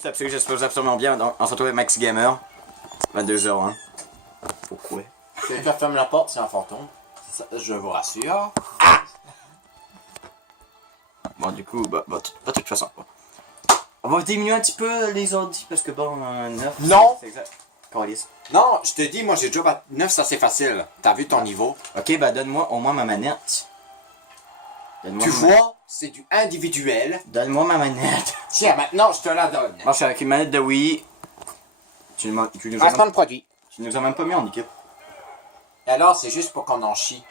C'est absolu, j'espère que vous absolument bien. Donc, on se retrouve avec Maxi Gamer. 22h01. Pourquoi? Quelqu'un ferme la porte, c'est un fantôme. Ça, je vous rassure. Bon, du coup, de toute façon. On va diminuer un petit peu les audits parce que bon, 9. Non! C'est exact. Calice. Non, je te dis, moi j'ai déjà battu 9, ça c'est facile. T'as vu ton niveau? Ok, bah donne-moi au moins ma manette. Tu vois, c'est du individuel. Donne-moi ma manette. Tiens, maintenant je te la donne. Moi, je suis avec une manette de Wii. Tu nous Placement de produit. as même pas mis en équipe. Et alors, c'est juste pour qu'on en chie.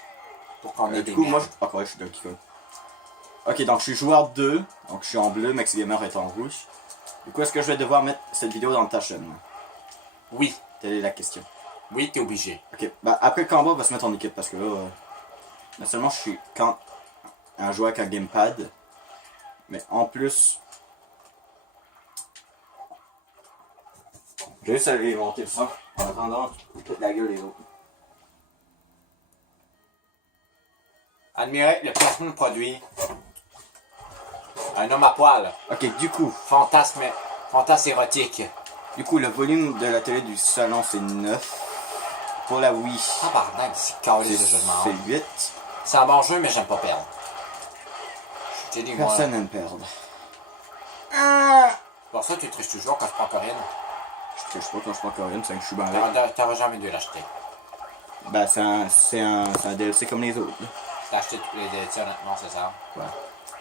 Pour qu'on ait Du des coup, moi, merdes. je suis Donkey Kong. Ok, donc je suis joueur 2. Donc je suis en bleu, Maxi Gamer est en rouge. Du coup, est-ce que je vais devoir mettre cette vidéo dans ta chaîne? Oui, Telle est la question. oui, t'es obligé. Ok, bah après le combat, on va se mettre en équipe parce que là, non seulement je suis un joueur avec un gamepad, mais en plus, je vais juste aller monter le son en attendant toute la gueule les autres. Admirez le placement de produit. Un homme à poil. Ok, du coup, Fantasme érotique. le volume de la télé du salon c'est 9. Pour la Wii, Ah, pardon, c'est carré de jeu de c'est marde. 8. C'est un bon jeu, mais j'aime pas perdre. Je t'ai dit, moi. Personne n'aime perdre. Pour ça, tu triches toujours quand je prends Corinne. Je sais pas quand je prends Corinne, c'est que je suis bien avec. T'aurais jamais dû l'acheter. Bah, c'est un DLC comme les autres. T'as acheté tous les DLC, honnêtement, c'est ça? Ouais.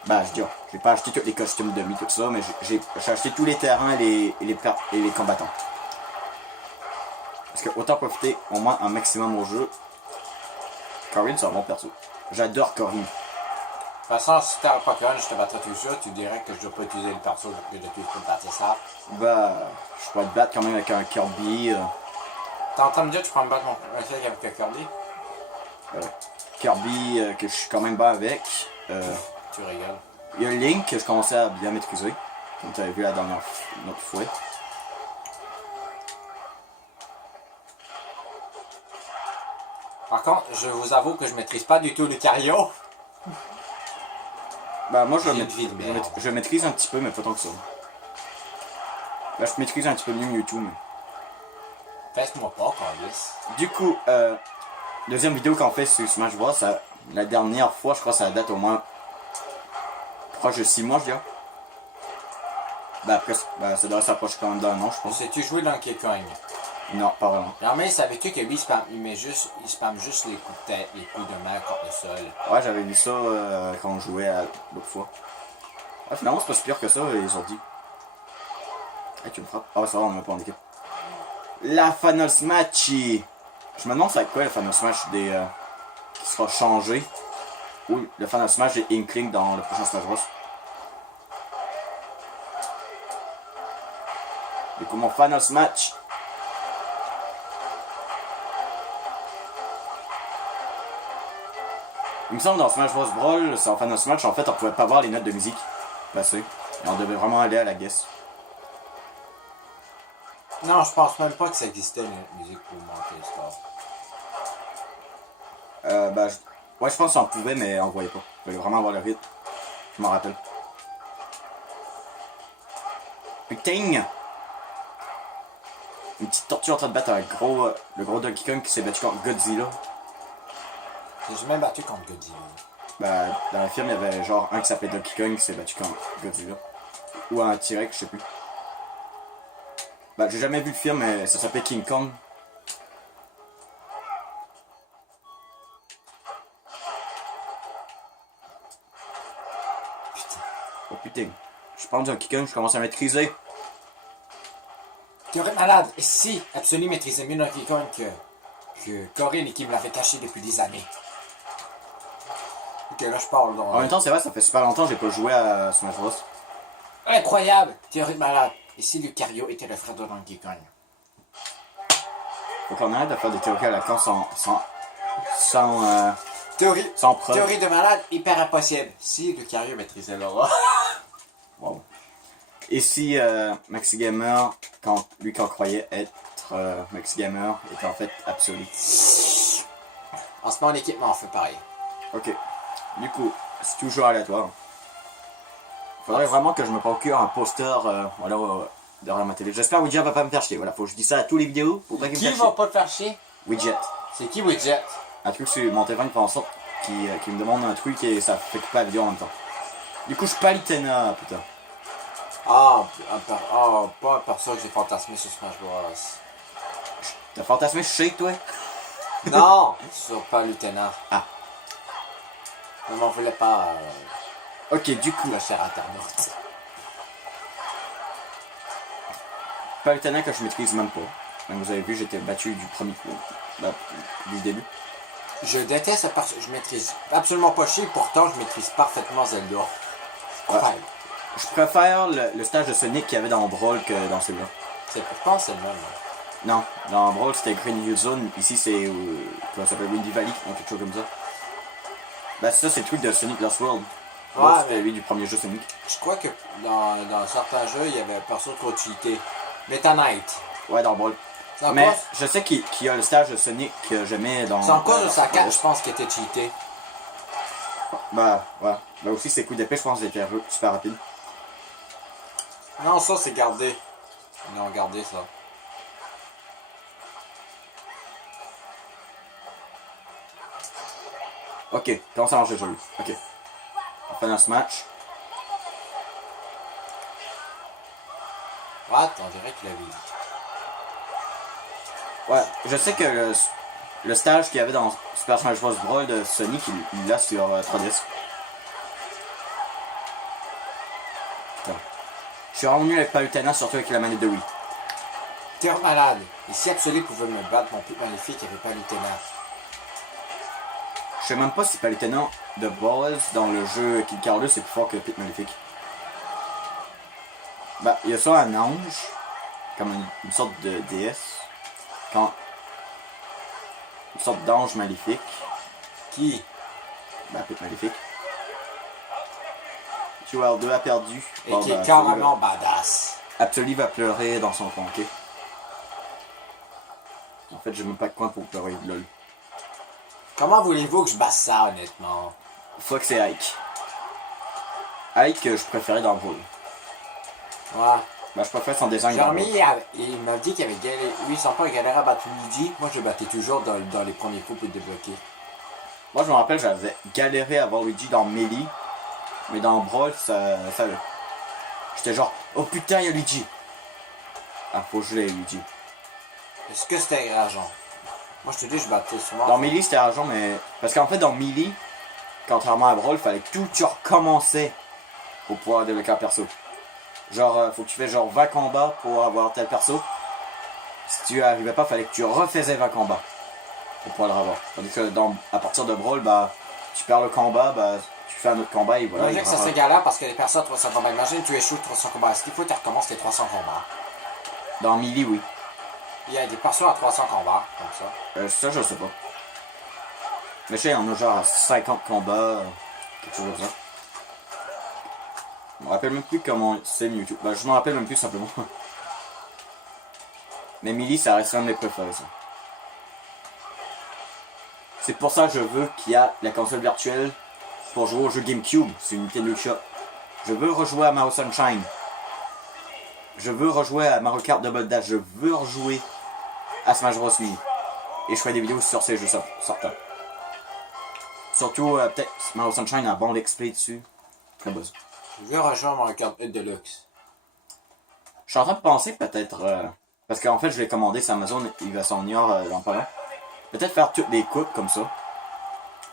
Bah, j'ai pas acheté tous les costumes de mi, tout ça, mais j'ai acheté tous les terrains et les combattants. Parce que autant profiter au moins un maximum au jeu. Corinne, c'est un bon perso. J'adore Corinne. De toute façon, si t'avais pas Corinne, je te battrais toujours. Tu dirais que je dois pas utiliser le perso depuis que tu battais ça. Bah, je pourrais te battre quand même avec un Kirby. T'es en train de me dire que tu prends me battre mon avec un Kirby? Kirby que je suis quand même bas avec. Tu rigoles. Il y a Link que je commençais à bien maîtriser. Comme tu avais vu la dernière notre fois. Par contre, je vous avoue que je maîtrise pas du tout Lucario. Bah, moi J'ai une vie de merde. je maîtrise un petit peu, mais pas tant que ça. Là, je maîtrise un petit peu mieux Mewtwo, mais. Fais-moi pas, Carlis. Du coup, deuxième vidéo qu'on fait sur Smash Bros, la dernière fois, je crois que ça date au moins proche de 6 mois, je dirais. Bah après, ça devrait s'approcher quand même d'un an, je pense. Sais-tu jouer dans Donkey Kong? Non, pas vraiment. Non, mais savais-tu que lui, il spamme juste les coups de tête, les coups de main contre le sol. Ouais, j'avais vu ça quand on jouait l'autre fois. Ouais, finalement, c'est pas si pire que ça, les ordi. Hey, tu me frappes. Ah ouais, ça va, on est même pas en équipe. La Final Smash! Je me demande c'est avec quoi le Final Smash qui sera changé. Ou le Final Smash des Inkling dans le prochain Smash Bros. Du coup, mon Final Smash. Il me semble dans Smash Bros Brawl, c'est en Final Smash, en fait, on pouvait pas voir les notes de musique passer. Et on devait vraiment aller à la guess. Non, je pense même pas que ça existait une musique pour monter le score. Ouais, je pense qu'on pouvait, mais on voyait pas. Il fallait vraiment avoir le rythme. Je m'en rappelle. Putain! Une petite tortue en train de battre le gros Donkey Kong qui s'est battu contre Godzilla. J'ai jamais battu contre Godzilla. Bah, dans le film, il y avait genre un qui s'appelait Donkey Kong qui s'est battu contre Godzilla. Ou un T-Rex, je sais plus. Bah, j'ai jamais vu le film, mais ça s'appelait King Kong. Putain. Oh putain. Je prends Donkey Kong, je commence à maîtriser. Tu aurais malade. Et si Absolu maîtrisait mieux Donkey Kong que Corinne et qui me l'avait caché depuis des années. Ok, là je parle dans. En même temps, c'est vrai, ça fait super longtemps que j'ai pas joué à Smash Bros. Incroyable! Théorie de malade. Et si Lucario était le frère de Donkey Kong? Faut qu'on arrête de faire des théories à la con Théorie. sans preuve. Théorie de malade, hyper impossible. Si Lucario maîtrisait l'aura. Wow. Et si Maxi Gamer, quand croyait être Maxi Gamer, était en fait absolu. En ce moment, l'équipement on fait pareil. Ok. Du coup, c'est toujours aléatoire. Faudrait vraiment que je me procure un poster derrière ma télé. J'espère que Widget va pas me faire chier. Voilà, faut que je dise ça à tous les vidéos. Faut pas qu'il me Qui fasse va chier. pas te faire chier? Widget. C'est qui Widget? Un truc sur mon téléphone qui fait en sorte qu'il me demande un truc et ça fait couper la vidéo en même temps. Du coup, je Palitena, putain. Pas par ça que j'ai fantasmé sur Smash Bros. T'as fantasmé Shake, toi? Non! Sur pas Lieutenant. Ah. Ne m'en voulais pas, Ok, du coup, le cher internaute. Palitena que je maîtrise même pas. Comme vous avez vu, j'étais battu du premier coup. Du début. Je déteste parce que je maîtrise absolument pas chier, pourtant je maîtrise parfaitement Zelda. Ouais. Ouais. Je préfère le stage de Sonic qu'il y avait dans Brawl que dans celui-là. C'est pourtant c'est le même. Non, dans Brawl c'était Green Hill Zone, ici c'est comment ça s'appelle, Windy Valley, ou quelque chose comme ça. Bah ça c'est le truc de Sonic Lost World. Ouais, C'était lui du premier jeu Sonic. Je crois que dans certains jeux, il y avait perso trop cheaté. Meta Knight. Ouais, dans Brawl. C'est en Mais cause, je sais qu'il y a le stage de Sonic que j'aimais dans... c'est en cause de sa Brawl. carte, je pense, qui était cheaté. Bah, ouais. Bah aussi ses coups d'épée, je pense, étaient super rapides. Non, ça c'est gardé. Ils ont gardé ça. Ok, comment ça marche déjà lui? Ok. On fait notre match. What? On dirait qu'il avait dit. Ouais, je sais que le stage qu'il y avait dans Super Smash Bros. Brawl de Sonic, il l'a sur 3DS. Putain. Je suis revenu avec Palutena, surtout avec la manette de Wii. T'es malade. Et si Absolu pouvait me battre, mon plus maléfique, il n'y avait pas Lieutenant. Je sais même pas si Palutena de Balls dans le jeu Kid Carlos c'est plus fort que Pit Maléfique. Bah, il y a ça un ange, comme une sorte de déesse. Quand. Une sorte d'ange maléfique. Qui? Bah, Pit Maléfique. QR2 a perdu. Et Bon, qui bah, est carrément badass. Absolu va pleurer dans son coin, ok? En fait, j'ai même pas de coin pour pleurer, lol. Comment voulez-vous que je basse ça, honnêtement? Faut que c'est Ike. Ike, je préférais dans Brawl. Ouais. Bah, je préfère son design dans Brawl. Jeremy, il m'a dit qu'il avait galéré. Lui, son père galérait à battre Luigi. Moi, je battais toujours dans les premiers coups pour le débloquer. Moi, je me rappelle, j'avais galéré à voir Luigi dans Melee. Mais dans Brawl, ça allait. J'étais genre, oh putain, il y a Luigi. Ah, faut que je l'ai, Luigi. Est-ce que c'était rageant? Moi, je te dis, je battais souvent. Dans Melee, c'était argent, mais. Parce qu'en fait, dans Melee, contrairement à Brawl, fallait que tout tu recommençais pour pouvoir débloquer un perso. Genre, faut que tu fais genre 20 combats pour avoir tel perso. Si tu arrivais pas, fallait que tu refaisais 20 combats pour pouvoir le revoir. Tandis que à partir de Brawl, bah, tu perds le combat, bah, tu fais un autre combat et voilà. Moi, je dis que ça serait galère parce que les personnes à 300 combats. Imagine, tu échoues 300 combats. Est-ce qu'il faut que tu recommences tes 300 combats? Dans Melee, oui. Il y a des personnes à 300 combats, comme ça. Ça, je sais pas. Mais je sais, il y en a genre à 50 combats, quelque chose comme ça. Je me rappelle même plus comment c'est YouTube. Bah, je me rappelle même plus simplement. Mais Melee, ça reste un de mes préférés, ça. C'est pour ça que je veux qu'il y a la console virtuelle pour jouer au jeu GameCube. C'est une Nintendo Shop. Je veux rejouer à Mario Sunshine. Je veux rejouer à Mario Kart Double Dash. Je veux rejouer à Smash Bros. Wii. Et je ferai des vidéos sur ces jeux sortants. Surtout, peut-être Mario Sunshine a bon l'explay dessus. Très beau. Je veux rejoindre mon carte Deluxe. Je suis en train de penser peut-être. Parce qu'en fait, je l'ai commandé sur Amazon. Il va s'en venir dans pas long. Peut-être faire toutes les coupes comme ça.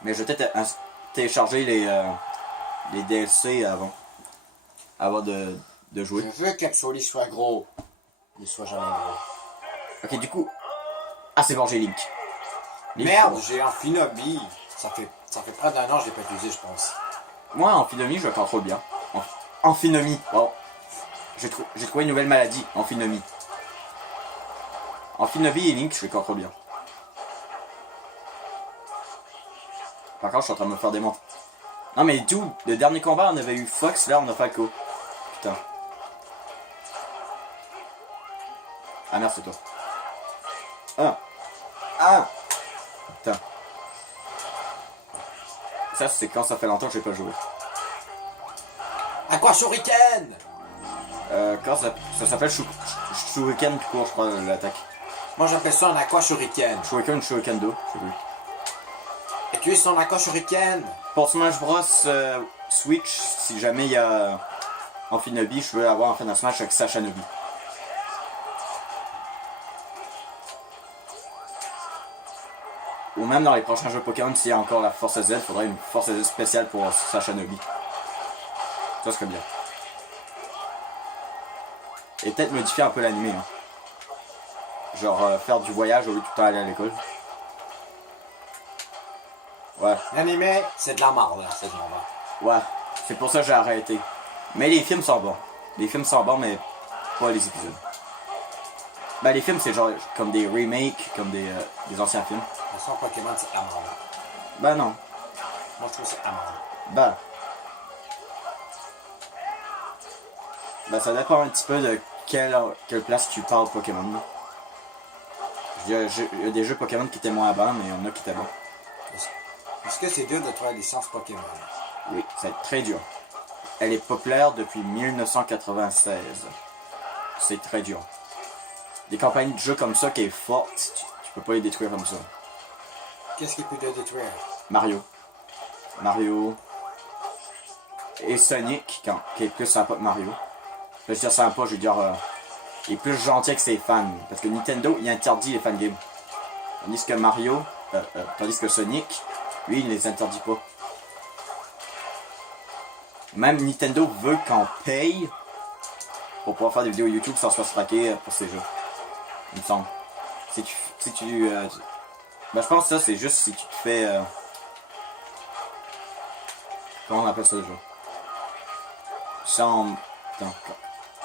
Mais je vais peut-être télécharger les DLC avant de jouer. Je veux qu'Absoli soit gros. Il soit jamais gros. Ok, du coup. Ah, c'est bon, j'ai Link. Merde, j'ai un Finobi. Ça fait près d'un an que je l'ai pas utilisé, je pense. Moi, Amphinomie, je le contrôle bien. Amphinomie, wow. J'ai trouvé une nouvelle maladie, Amphinomie. Amphinomie et Link, je les contrôle bien. Par contre, je suis en train de me faire démonter. Non mais d'où? Le dernier combat, on avait eu Fox, là on a Falco. Putain. Ah merde, c'est toi. Ah. Putain. Ça, c'est quand ça fait longtemps que j'ai pas joué. À quoi Shuriken? Quand ça s'appelle Shuriken tout court, je crois, l'attaque. Moi j'appelle ça un aqua shuriken. Shuriken ou Shuriken 2, je sais plus. Et tu es son aqua shuriken. Pour Smash Bros Switch, si jamais il y a Amphinobi, je veux avoir un Final Smash avec Sacha Nobi. Ou même dans les prochains jeux Pokémon, s'il y a encore la Force Z, il faudrait une Force Z spéciale pour Sacha Nobi. Ça serait bien. Et peut-être modifier un peu l'animé. Hein. Genre faire du voyage au lieu de tout le temps aller à l'école. Ouais. L'anime, c'est de la merde, là, cette moment-là. Ouais. C'est pour ça que j'ai arrêté. Mais les films sont bons. Les films sont bons, mais pas les épisodes. Ben les films, c'est genre comme des remakes, comme des anciens films. De toute façon, Pokémon, c'est la merde. Ben non. Moi, je trouve que c'est la merde. Ben ça dépend un petit peu de quelle place tu parles Pokémon. Il y a des jeux Pokémon qui étaient moins bons, mais il y en a qui étaient bons. Est-ce que c'est dur de trouver la licence Pokémon? Oui, c'est très dur. Elle est populaire depuis 1996. C'est très dur. Des campagnes de jeux comme ça qui est forte, tu peux pas les détruire comme ça. Qu'est-ce qui peut te détruire? Mario. Et Sonic, qui est plus sympa que Mario. Je veux dire sympa, je veux dire, il est plus gentil que ses fans. Parce que Nintendo, il interdit les fangames. Tandis que Sonic, lui, il les interdit pas. Même Nintendo veut qu'on paye pour pouvoir faire des vidéos YouTube sans se faire traquer pour ces jeux. Il me semble. Ben, je pense que ça, c'est juste si tu te fais... comment on appelle ça déjà?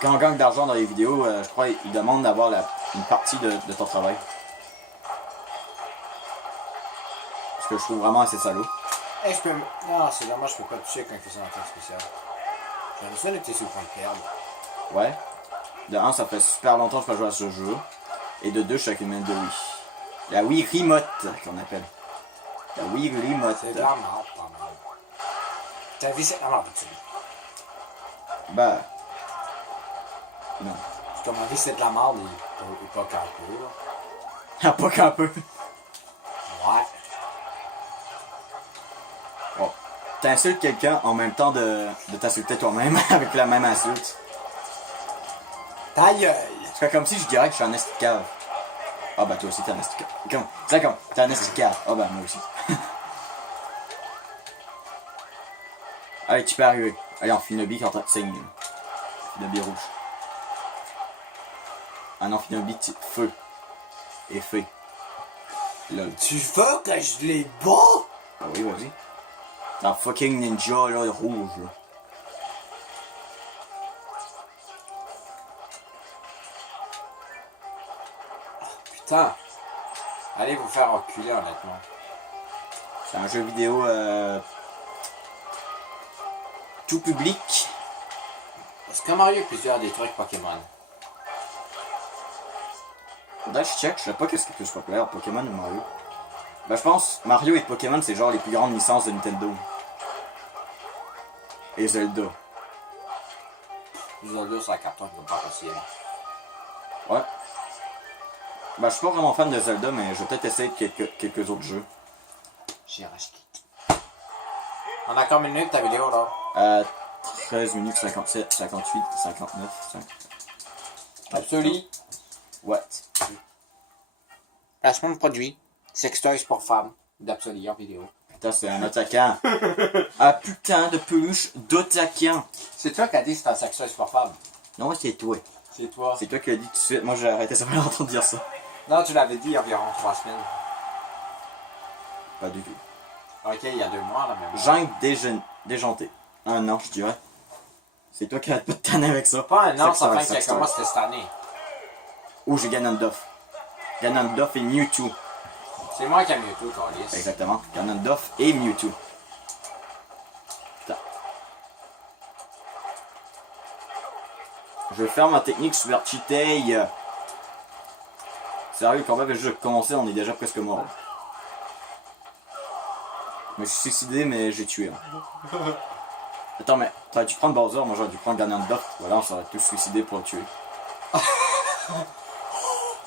Quand on gagne de l'argent dans les vidéos, je crois qu'ils demandent d'avoir une partie de ton travail. Ce que je trouve vraiment assez salaud. Hey, je peux... Non, c'est dommage, je peux pas toucher quand il fait son attaque spéciale. J'ai l'impression que t'es sur le point de perdre. Ouais. De 1, ça fait super longtemps que je peux jouer à ce jeu. Et de 2, je suis avec une manette de Wii. La Wii Remote, qu'on appelle. La Wii Remote. C'est de la merde, pas mal. T'as vu, c'est de la merde, tu sais. Bah. Non. Comme on dit, c'est de la merde, et pas qu'un peu, là. Ah, pas qu'un peu. Ouais. Bon. T'insultes quelqu'un en même temps de t'insulter toi-même avec la même insulte. Ta gueule! C'est comme si je dirais que je suis un esti de cave. Ah bah toi aussi t'es un esti de cave. C'est comme, t'es un esti de cave. Ah bah moi aussi. Allez, tu peux arriver. Allez, on finit le bi quand t'as signe. Le bi rouge. Ah non, finit le bi, feu. Et feu. Lol. Tu veux que je les bats? Ah oui, vas-y. C'est un fucking ninja là, rouge là. Putain! Allez vous faire enculer, honnêtement. C'est un jeu vidéo tout public. Est-ce que Mario a plusieurs des trucs Pokémon? Faudrait que je check, je sais pas qu'est-ce qui est plus populaire, Pokémon ou Mario. Ben je pense Mario et Pokémon c'est genre les plus grandes licences de Nintendo. Et Zelda. Zelda, c'est un carton qui va pas possible. Ouais. Ben je suis pas vraiment fan de Zelda, mais je vais peut-être essayer quelques autres jeux. J'ai racheté. On a combien de minutes ta vidéo là? 13 minutes 57, 58, 59, 50. Absolument. What? Placement de produit. Sextoys pour femmes. D'Absoli en vidéo. Putain, c'est un attaquant. Ah putain de peluche d'attaquant. C'est toi qui as dit que c'est un sextoys pour femmes. Non, c'est toi. C'est toi. C'est toi qui l'as dit tout de suite. Moi j'ai arrêté, ça fait longtemps de dire ça. Non, tu l'avais dit il y a environ 3 semaines. Pas du tout. Ok, il y a 2 mois là même. Jungle déjanté. Un an, je dirais. C'est toi qui arrête pas de tanner avec ça. Pas un an, ça fait Sextoys. qu'elle commence cette année. Oh, j'ai Ganondorf. Ganondorf et Mewtwo. C'est moi qui aime Mewtwo, Carlis. Exactement. Ganondorf et Mewtwo. Putain. Je vais faire ma technique super cheatée. Sérieux, le combat avait juste commencé, on est déjà presque mort. Je me suis suicidé, mais j'ai tué. Hein. Attends, mais t'aurais dû prendre Bowser, moi j'aurais dû prendre Ganondorf. Voilà, on s'aurait tous suicidés pour le tuer.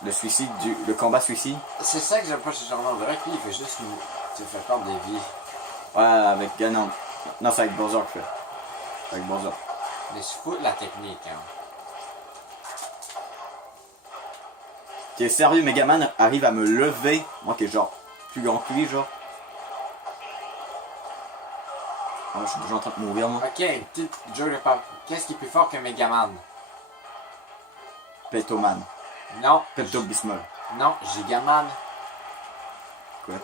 Le suicide le combat suicide. C'est ça que j'aime pas chez Jordan. On dirait qu'il fait juste nous. Tu fais perdre des vies. Ouais, avec Ganon. Non, c'est avec Bowser que je fais. Avec Bowser. Mais c'est fou de la technique, hein. T'es sérieux, Megaman arrive à me lever. Moi qui est genre plus grand que lui, genre. Oh, je suis déjà en train de mourir, moi. Ok, petite joke de papa. Qu'est-ce qui est plus fort que Megaman? Petoman. Non. Pepto-Bismol. Non, Gigaman. Quoi?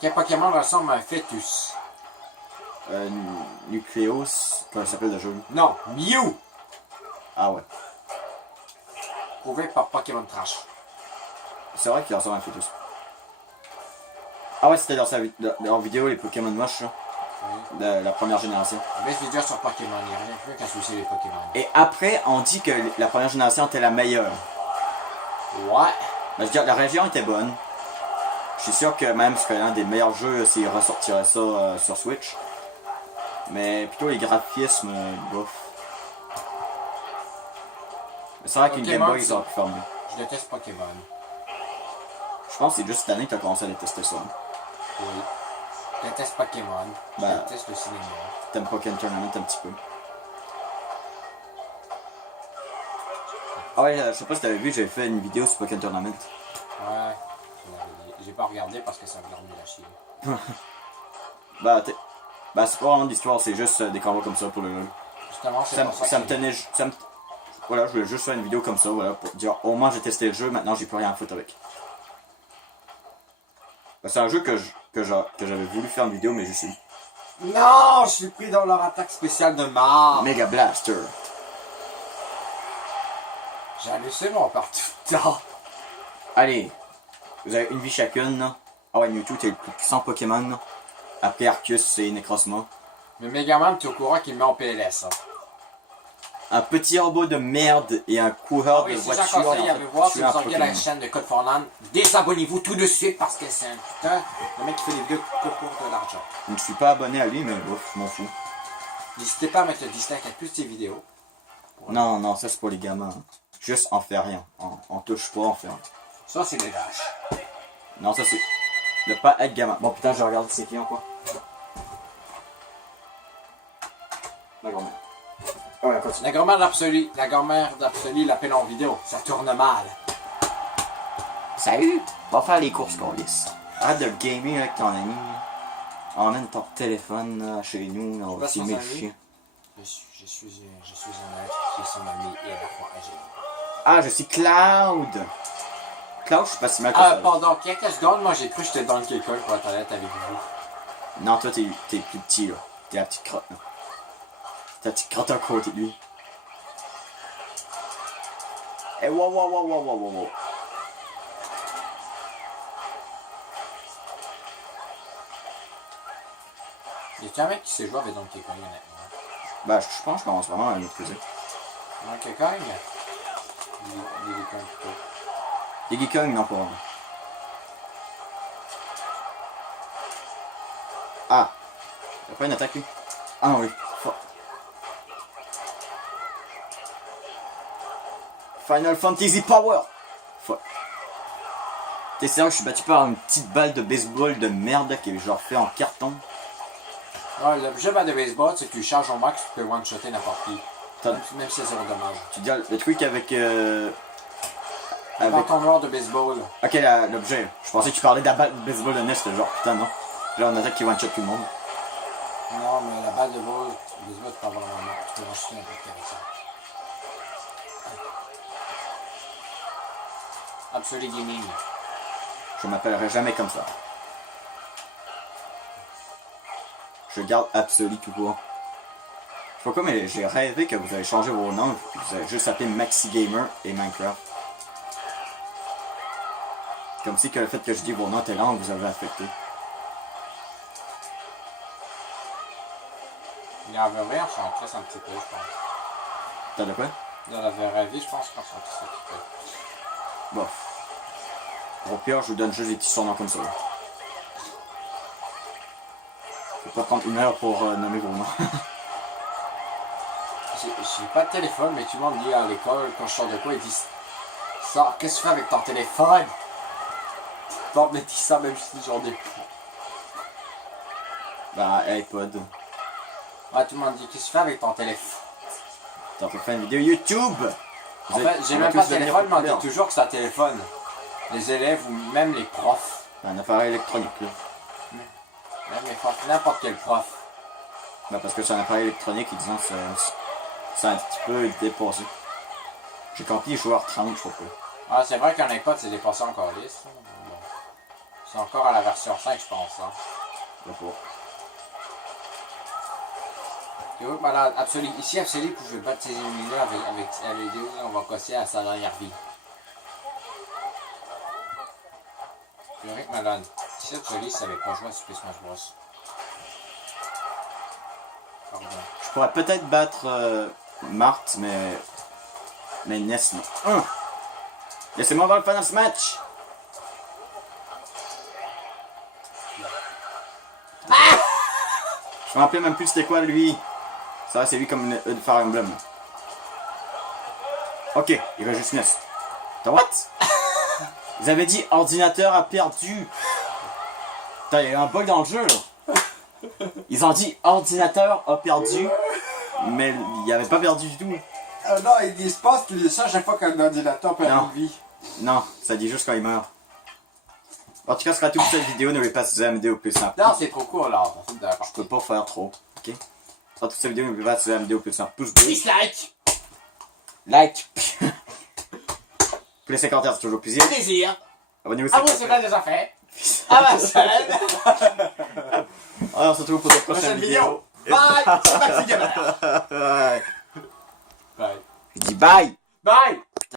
Quel Pokémon ressemble à un fœtus? Nucleus. Comment ça s'appelle le jeu? Non, Mew! Ah ouais. Prouvé par Pokémon Trash. C'est vrai qu'il ressemble à un fœtus. Ah ouais, c'était dans vidéo les Pokémon moches, là. Oui. De la première génération. Mais ce vidéo sur Pokémon, il n'y a rien de plus qu'à soucier les Pokémon. Et après, on dit que la première génération était la meilleure. Ouais. Ben, je veux dire, la région était bonne. Je suis sûr que même ce serait un des meilleurs jeux s'ils ressortiraient ça sur Switch. Mais plutôt les graphismes, bof. Mais c'est vrai qu'une Game Boy, ça aurait pu faire mieux. Je déteste Pokémon. Je pense que c'est juste cette année que tu as commencé à détester ça. Oui. Je déteste Pokémon. Je Ben, déteste le cinéma. T'aimes Pokémon Tournament un petit peu. Ah ouais, je sais pas si t'avais vu, j'avais fait une vidéo sur Pokémon Tournament. Ouais. Je l'avais dit. J'ai pas regardé parce que ça me dormait la chier. Bah, c'est pas vraiment d'histoire, c'est juste des combats comme ça pour le jeu. Justement, c'est pour Ça me tenait. Voilà, je voulais juste faire une vidéo comme ça, voilà, pour dire au moins j'ai testé le jeu, maintenant j'ai plus rien à foutre avec. Bah, c'est un jeu que j'avais voulu faire une vidéo, mais je suis. Non, je suis pris dans leur attaque spéciale de mort. Mega Blaster. J'ai halluciné mon partout le temps. Allez, vous avez une vie chacune, là. Ah ouais, Mewtwo, t'es le plus puissant Pokémon, là. Après Arceus et Necrozma. Mais Megaman, tu es au courant qu'il me met en PLS. Hein. Un petit robot de merde et un coureur de Si voiture. j'en conseille à vous voir, si tuer vous un regardez la Pokémon. chaîne de Code Forland, désabonnez-vous tout de suite parce que c'est un putain le mec qui fait des vidéos pour de l'argent. Je ne suis pas abonné à lui, mais ouf, je m'en fous. N'hésitez pas à mettre le dislike à toutes ces vidéos. Non, non, ça c'est pour les gamins. Juste en fait rien. On touche pas, on fait rien. Ça, c'est des vaches. Non, ça c'est de pas être gamin. Bon, putain, je regarde ses clients, quoi. Ma grand-mère. Ouais, continue. La grand-mère d'Absolu l'appelle en vidéo. Ça tourne mal. Salut! Va faire les courses, Corliss. Arrête de gamer avec ton ami. Emmène ton téléphone là, chez nous, là, on va filmer le chien. Je suis un être qui est son ami et à la fois âgé. Ah, je suis Cloud! Cloud, je suis pas si mal que Ah, ça. pendant quelques secondes, moi j'ai cru que j'étais dans quelqu'un pour être honnête avec vous. Non, toi, t'es plus petit, là. T'es la petite crotte, là. T'es la petite crotte à côté de lui. Eh, wow. Il y a un mec qui sait jouer avec Donkey Kong, honnêtement. Bah, je pense que je commence vraiment à maîtriser. Donkey Kong? Diddy Kong plutôt. Diddy Kong, non, pas vraiment. Ah! Y'a pas une attaque, lui? Ah non, oui. Fuck. Final Fantasy Power! Fuck. T'es sérieux, je suis battu par une petite balle de baseball de merde qui est genre fait en carton. Ouais, le jeu de baseball, c'est que tu charges au max, tu peux one-shotter n'importe qui. T'as- Même si c'est zéro dommage. Tu dis le truc avec. Le Avec. bâton noir de baseball. Ok, l'objet. Je pensais que tu parlais de la balle de baseball de neige, c'était genre putain, non. Là, on attaque qui one-shot tout le monde. Non, mais la balle de baseball, tu peux avoir un mort. Tu peux one-shotter n'importe qui avec ça. Absolu Gaming. Je m'appellerai jamais comme ça. Je garde Absolu tout court. Je sais pas quoi, mais j'ai rêvé que vous avez changé vos noms, que vous avez juste appelé Maxi Gamer et Minecraft. Comme si que le fait que je dis vos noms était là, vous avez affecté. Il en avait rien, je s'en crisse un petit peu, je pense. T'as de quoi? Dans la vraie vie, je pense qu'on s'en crisse un petit peu. Bof. Au pire, je vous donne juste des petits surnoms comme ça. peux pas prendre 1 heure pour nommer vos noms. J'ai pas de téléphone, mais tout le monde dit à l'école, quand je sors de quoi, ils disent ça, qu'est-ce que tu fais avec ton téléphone? Bon, mais dis ça même si j'en ai pas. Bah, iPod. Ouais, tout le monde dit, qu'est-ce que tu fais avec ton téléphone? T'as fait une vidéo YouTube! En fait, j'ai même pas de téléphone, mais on dit toujours que c'est un téléphone. Les élèves ou même les profs. Un appareil électronique, là. Même les profs, n'importe quel prof. Bah, parce que c'est un appareil électronique, ils disent que c'est un petit peu dépassé. J'ai compris joueur 30, je crois pas. Ah, c'est vrai qu'un iPod, c'est dépassé encore lisse. Bon. C'est encore à la version 5, je pense. Hein. D'accord. Voilà, Absolu. Ici, Absolu pouvait battre ses ennemis avec la vidéo, on va casser à sa dernière vie. Eric Malade. Si Absolu savait pas jouer à Super Smash Bros. Pardon. Je pourrais peut-être battre Marthe, mais Ness, non. Laissez-moi voir le final match! Je me rappelais même plus c'était quoi lui. Ça c'est lui comme une Fire Emblem. Ok, il reste juste Ness. T'as what? Ils avaient dit ordinateur a perdu. Putain, il y a eu un bug dans le jeu là. Ils ont dit ordinateur a perdu, mais il avait pas perdu du tout. Non, ils disent pas qu'ils disent ça à chaque fois qu'un ordinateur perd une vie. Non, ça dit juste quand il meurt. En tout cas, ce sera tout pour cette vidéo. N'oubliez pas de vous abonner au plus simple. Non, c'est trop court là. Je peux pas faire trop. Ok. Ce sera toute cette vidéo. N'oubliez pas de vous abonner au plus simple. Pouce bleu. Dislike. Like. Pour les 50 heures, c'est toujours plaisir. Plaisir. Abonnez-vous Ah bon, c'est pas déjà fait. Ah bah ça. Alors, on se retrouve pour la prochaine vidéo. Bye. C'est Maxi Gamer. Bye. Bye. Je dis bye. Bye.